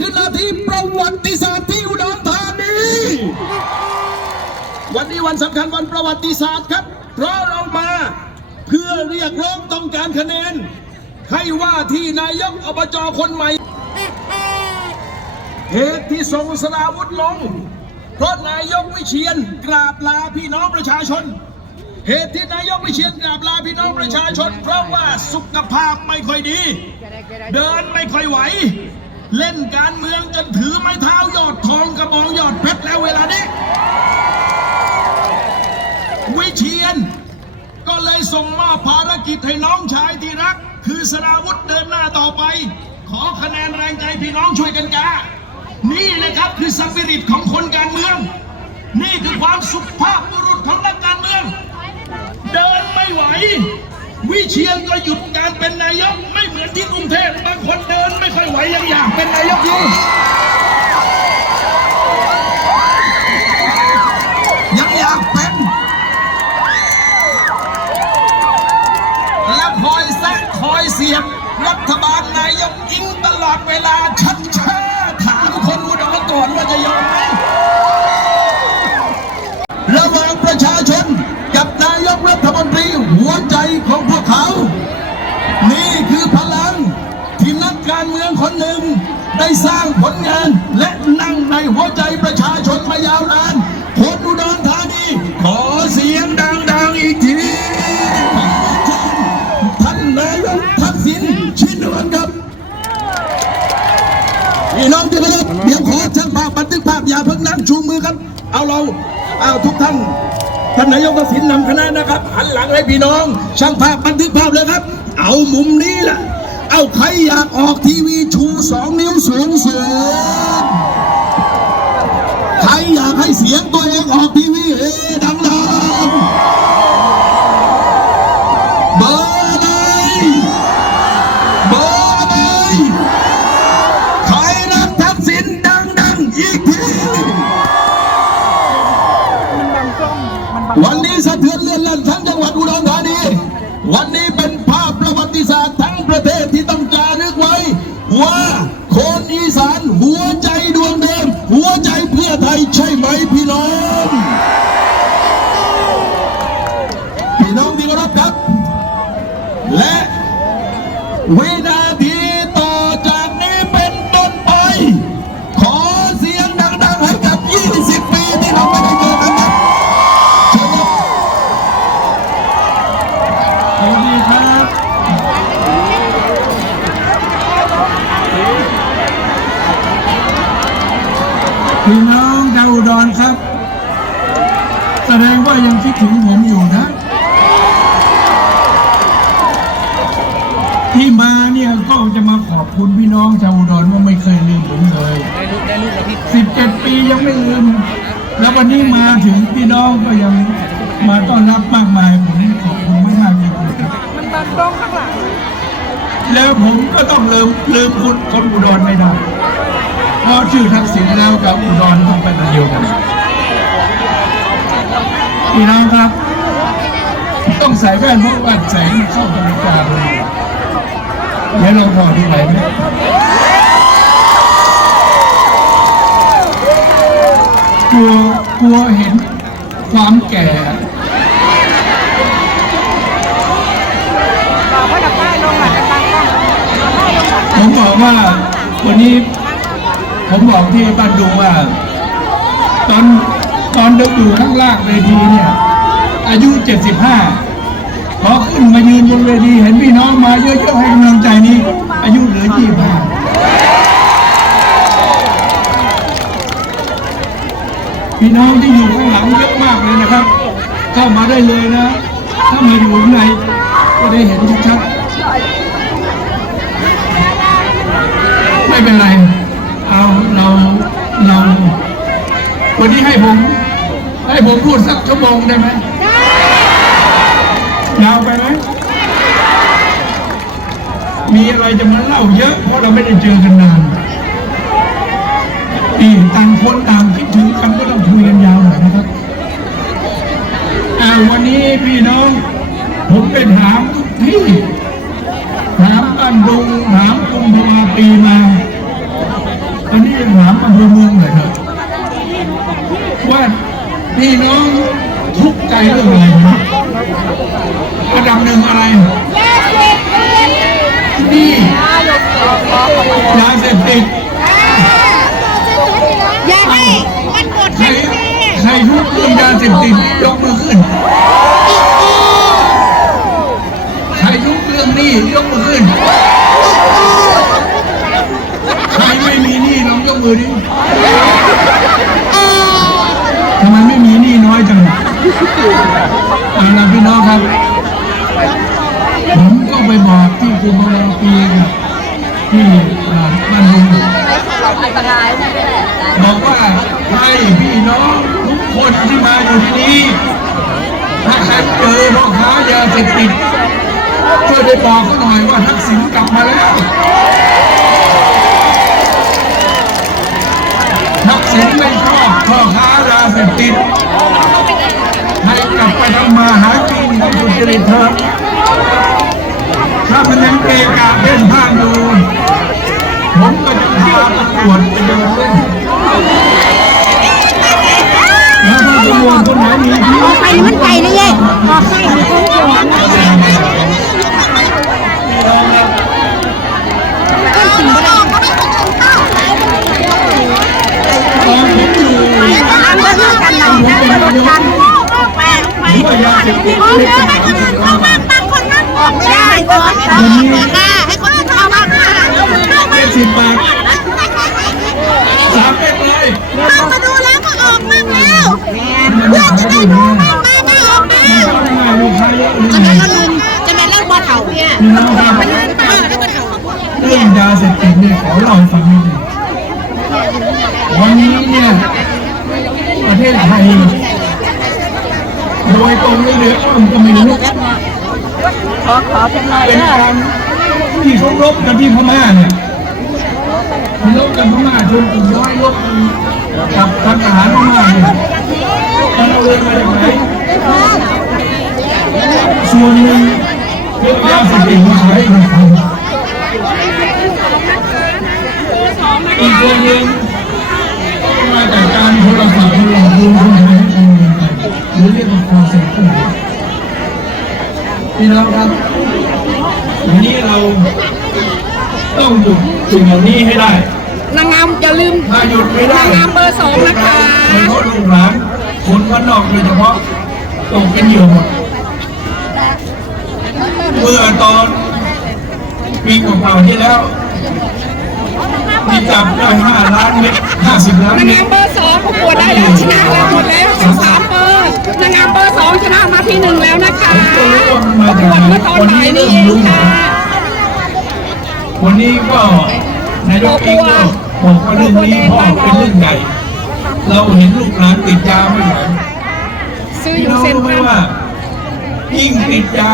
คือนาทีประวัติศาสตร์ที่อุดรธานีวันนี้วันสำคัญวันประวัติศาสตร์ครับ เพราะเรามาเพื่อเรียกร้องต้องการคะแนน ให้ว่าที่นายกอบจคนใหม่ เหตุที่ส่งสราวุธลง เพราะนายกวิเชียนกราบลาพี่น้องประชาชน เหตุที่นายกวิเชียนกราบลาพี่น้องประชาชน เพราะว่าสุขภาพไม่ค่อยดี เดินไม่ค่อยไหว เล่นการเมืองจนถือไม้เท้ายอดทองกระบองยอดเพชรแล้วเวลานี้ วิเชียน ก็เลยส่งมอบภารกิจให้น้องชายที่รัก คือสราวุธเดินหน้าต่อไป ขอคะแนนแรงใจพี่น้องช่วยกันกานี่นะครับคือสปิริตของคนการเมือง นี่คือความสุภาพบุรุษของนักการเมือง เดินไม่ไหว วิเชียนก็หยุดการเป็นนายก มือนที่กรุงเทพบางคนเดินไม่ค่อยไหวยังอยากเป็นนายกอยู่ยังอยากเป็น และคอยแซะคอยเสียบรัฐบาลนายกยิงตลอดเวลาชัดเชิดถามคนอุดรก่อนว่าจะยอมไหม ระหว่างประชาชนกับนายกรัฐมนตรีหัวใจของพวกเขา นี่คือพลังที่นั การเมืองคนหนึ่ง ได้สร้างผลงานและนั่งในหัวใจประชาชนมายาวนานคนอุดรธานีขอเสียงดังๆอีกทีท่านนายกทักษิณชินวัตรครับพี่น้องที่เคารพเดี๋ยวขอช่างภาพบันทึกภาพอย่าเพิ่งนั่งชูมือครับเอาเราเอาทุกท่านท่านนายกทักษิณนำคณะนะครับหันหลังให้พี่น้อง ช่างภาพบันทึกภาพเลยครับ เอามุมนี้แหละ เอาใครอยากออกทีวีชูสองนิ้วสูงสูงใครอยากให้เสียงตัวเองออกทีวีเฮ้ดังๆเบอร์เลยเบอร์เลยใครรักทักษิณดังๆอีกทีวันนี้สะเทือนเลื่อนลั่นทั้งจังหวัดอุดรธานีวันนี้เป็น วินาทีต่อจากนี้เป็นต้นไป ขอเสียงดังๆให้กับ 20 ปีที่เราไม่ได้เจอกันครับเชิญครับสวัสดีครับพี่น้องชาวอุดรครับ แสดงว่ายังคิดถึงผมอยู่นะ ที่มาเนี่ยก็จะมาขอบ คุณพี่น้องชาวอุดรว่าไม่เคยลืมผมเลยได้รูปได้รูปแล้วพี่17ปียังไม่ลืม แล้ววันนี้มาถึงพี่น้องก็ยังมาต้อนรับมากมายผมขอบคุณมากๆจริงๆครับมันบังกล้องข้างหลังแล้วผมก็ต้องลืมลืมคุณคนอุดรไม่ได้เพราะชื่อทักษิณแล้วกับอุดรต้องเป็นอันเดียวกันพี่น้องครับ ต้องใส่แว่นเพราะว่าแสงมันเข้าบรรยากาศ เดี๋ยวเราพอทีไหนไหมกลัวกลัวเห็นความแก่บอกว่าจะป้ายลงหลังกันบังกล้องป้าลงหลังผมบอกว่าวันนี้ ผมบอกที่บ้านดุงว่า ตอนตอนเดินอยู่ข้างล่างเวทีเนี่ย อายุ 75 พอขึ้นมายืนบนเวทีเห็นพี่น้องมาเยอะๆให้กำลังใจนี้ อายุเหลือ25พี่น้องที่อยู่ข้างหลังเยอะมากเลยนะครับ เข้ามาได้เลยนะ ถ้ามาอยู่ข้างในก็ได้เห็นชัดๆไม่เป็นไร เอาเราเราวันนี้ให้ผม ให้ผมพูดสักชั่วโมงได้ไหมยาวไปไหม มีอะไรจะมาเล่าเยอะเพราะเราไม่ได้เจอกันนานนี่ต่างคนต่างคิดถึงกันก็ต้องคุยกันยาวหน่อยนะครับวันนี้พี่น้อง ผมไปถามทุกที่ ถามบ้านดุงถามกรุงพาปีมาตอนนี้ถามอำเภอเมืองหน่อยครับว่าพี่น้องทุกใจเรื่องอะไรครับอันดับหนึ่งอะไร นี่ยาเสพติดอยากให้มันหมดใครใครทุกข์เรื่องยาเสพติดยกมือขึ้น ใครทุกข์เรื่องหนี้ยกมือขึ้น ใครไม่มีหนี้ลองยกมือดิทำไมไม่มีหนี้น้อยจังเอาล่ะพี่น้องครับ ผมก็ไปบอกที่กรุงบางปีกับที่บ้านลุงบอกว่าให้พี่น้องทุกคนที่มาอยู่ที่นี้ถ้าใครเจอพ่อค้ายาเสพติดช่วยได้บอกเขาหน่อยว่าทักษิณกลับมาแล้วทักษิณไม่ชอบพ่อค้ายาเสพติดให้กลับไปทำมาหากินให้สุจริตเถอะ ถ้ามันยังเกะกะเล่นผ้านอยู่ผมก็จะพาตำรวจไปดินเล่นแล้วถ้าตำรวจคนไหนมีพิรุธไปมันไกลเลยเย่ออกใส่หัวกุ้งอยู่ก็สิ่งที่ตอนผมอยู่ทำก็คือกันเราได้ประโยชน์กันไปไปว่ายาเสพติด กไม่ได้ก็ให้คนอื่นเข้าบ้างค่ะแค่สิบบาทสามเม็ดเลยเข้ามาดูแล้วก็ออกบ้างแล้วเพื่อจะได้ดูบ้างไม่ได้ออกแล้วทำไมลูกค้าเยอะหรือจะเป็นลุงจะเป็นเล่นบอลเถาเนี่ยพี่นบเอลเรื่องยาเสพติดเนี่ยขอเล่าฟังนิดหนึงวันนี้เนี่ยประเทศไทยโดยตรงหรือเดืออ้อมก็ไม่รู้ ขอขอเป็นหน่อยเป็นการที่เขารบกันที่พม่าเนี่ยรบกันพม่าชนกลุ่มย้อยรบกับทางทหารพม่าเนี่ยมันเอาเงินมาจากไหนส่วนหนึ่งเรื่องยาเสพติดมาขายให้คนอีกส่วนหนึ่งมาจากการโทรศัพท์หลอกลวงคนไทยให้โอนเงินไปหรือเรียกว่า call center พี่น้องครับวันนี้เราต้องหยุดสิ่งเหล่านี้ให้ได้ นางงามอย่าลืมถ้าหยุดไม่ได้นางงามเบอร์สองนะคะโดยเฉพาะลูกหลานคนบ้านนอกโดยเฉพาะตกเป็นเหยื่อหมดเมื่อตอนปีกว่าๆที่แล้ว มีจับได้ห้าล้านเม็ดห้าสิบล้านนางเม็งาดมเบอร์สองประกวดได้แล้วชนะแล้วหมดแล้วทั้งสามเบอร์นางงามเบอร์สองชนะมาที่หนึ่งแล้วนะคะผมก็รู้ว่ามันมาประจากกวดไหนเมื่อตอนวันบ่านี้ยเริ่นี่มเองรู้ค่ะ วันนี้ก็นายกเองก็บอกว่าเรื่องนี้พ่อเป็นเรื่องใหญ่ เราเห็นลูกหลานติดยาไม่ไหวซื้ออพี่ยู่น้องเซ็นรู้ไหมทรัลว่า ยิ่งติดยา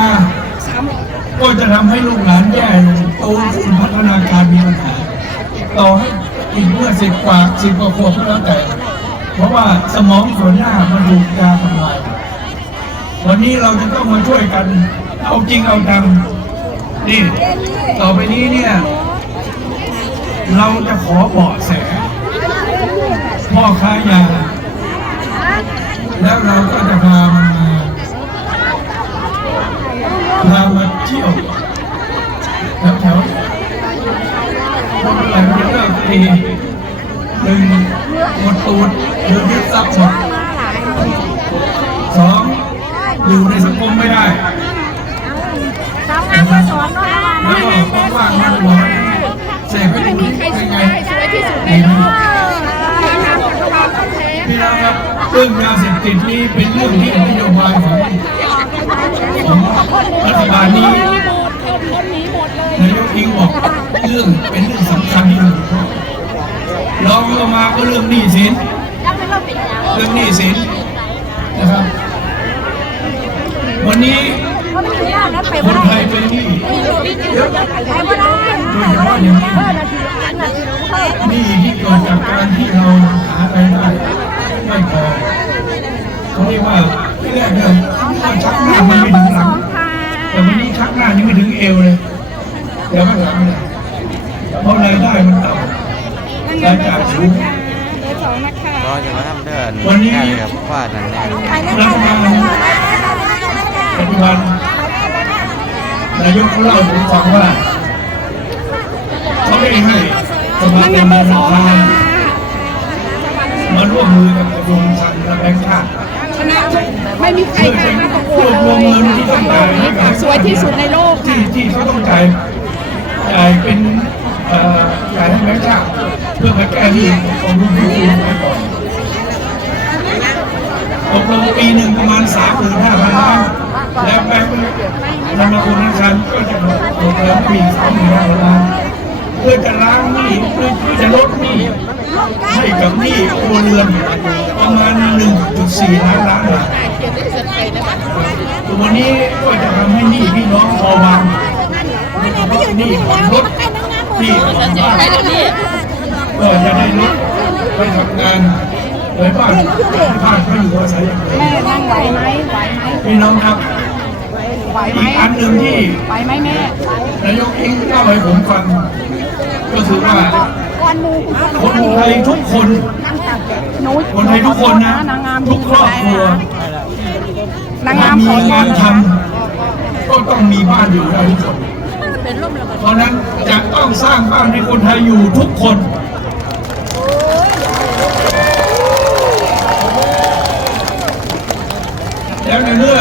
สาม ก็จะทำให้ลูกหลานแย่ลงโตขึ้นพัฒนาการมีปัญหา ต่อให้อีกเมื่อสิบกว่าสิบกว่าขวบก็แล้วแต่ เพราะว่าสมองส่วนหน้ามันถูกยาทำลาย วันนี้เราจะต้องมาช่วยกัน เอาจริงเอาจังนี่ต่อไปนี้เนี่ยเราจะขอเบาะแสพ่อค้ายา แล้วเราก็จะพามันมาเรามาเที่ยวแถวแถวๆคนหลัง จะเลิกตีหนึ่งหมดตูดหรือยึดทรัพย์หมดสองอยู่ในสังคมไม่ได้สาวงามเบอร์สองด้วยแล้วก็ว่างมันร้อนเสพไม่มีใครสวยสวยที่สุดในโลกพี่น้องครับเรื่องยาเสพติดนี้เป็นเรื่องที่นโยบายของของรัฐบาลนี้มีหม ดเธอคนหนีหมดเลยนายกอิงบอกเรื่องเป็นเรื่องสำคัญที่สุดรองลงมาก็เรื่องหนี้สินเรื่องหนี้สินนะครับ วันนี้คนไทยเป็นหนี้เยอะโดยเฉพาะอย่างนี้หนี้ที่เกิดจากการที่เราหารายได้ไม่พอเขาเรียกว่าที่แรกเนี่ยมันไม่ถึงหลังค่ะแต่วันนี้ข้างหน้ายังไม่ถึงเอวเลย เดี๋ยวข้างหลังเนี่ยเพราะรายได้มันต่ำรายจ่ายสูงเบอร์สองนะคะรอจะมาทำเดินวันนี้งานกับฟาดนั่นแหละรัฐบาลปัจจุบันนายกเขาเล่าผมฟังว่าเขาไม่ให้สมาคนางมามเบอธร์สนาองคาร เป็นเอ่อจ่ายให้แบงก์ชาติเพื่อไปแก้หนี้ของรุ่นพี่รุ่นน้ก่อนตกลงปีหนึ่งประมาณสามหมื่นห้าพันล้านและแบงก์ธนาคารธนาคารก็จะตกลงปีสามหมื่นห้าพันล้านเพื่อจะล้างหนี้เพื่อจะลดหนี้ให้กับหนี้ครัวเรือนประมาณ1.4ล้านล้านบาทวันนี้ก็จะทำให้หนี้พี่น้องพอวางหนี้ผ่อนรถ หนี้ผ่อนบ้านก็จะได้ลดไปทำงานไปบ้านบ้านก็อยู่อาศัยอย่างเดียวแม่นั่งไหวไหมไหวไหมพี่น้องครับไหวไหมอีกอันหนึ่งที่ไหวไหมแม่นายกเองเล่าให้ผมฟังก็คือว่าก้อนหมูคนไทยทุกคนหนูคนไทยทุกคนนะนางงามทุกครอบครัวนางงามมีขอโทงาษนทำก็ต้องมีบ้านอยู่ได้ทุกคน เพราะนั้นจะต้องสร้างบ้านให้คนไทยอยู่ทุกคนแล้วในเมื่อ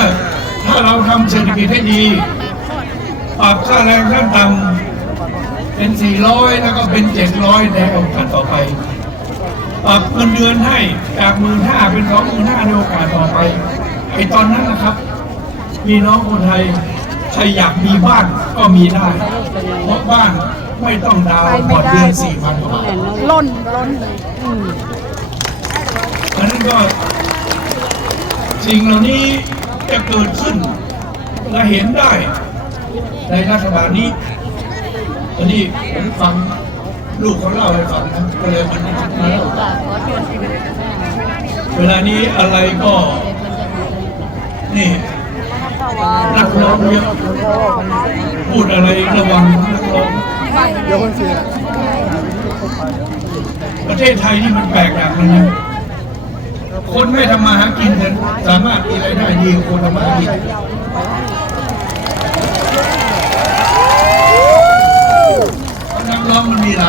ถ้าเราทำเศรษฐกิจให้ดีปรับค่าแรงขั้นต่ำเป็น 400 แล้วก็เป็น 700ในโอกาสต่อไปปรับเงินเดือนให้จากหมื่นห้าเป็นสองหมื่นห้าในโอกาสต่อไปไอ้ตอนนั้นนะครับพี่น้องคนไทย รอยากมีบ้านก็มีได้ เพราะบ้านไม่ต้องดาวน์ผ่อนเดือนสี่พันกว่าบาทล้นล้นเลยอืมอันนั้นก็สิ่งเหล่านี้จะเกิดขึ้นและเห็นได้ในรัฐบาลนี้อันนี้ผมฟังลูกเขาเล่าให้ฟังนะก็เลยมันมาเล่าเวลานี้อะไรก็ นี่ นักร้องเยอะพูดอะไรระวังนักร้องประเทศไทยนี่มันแปลกอย่างนึงคนไม่ทำมาหากินกันสามารถมีรายได้ดีคนทำมาหากินนักร้องมันมีหลาย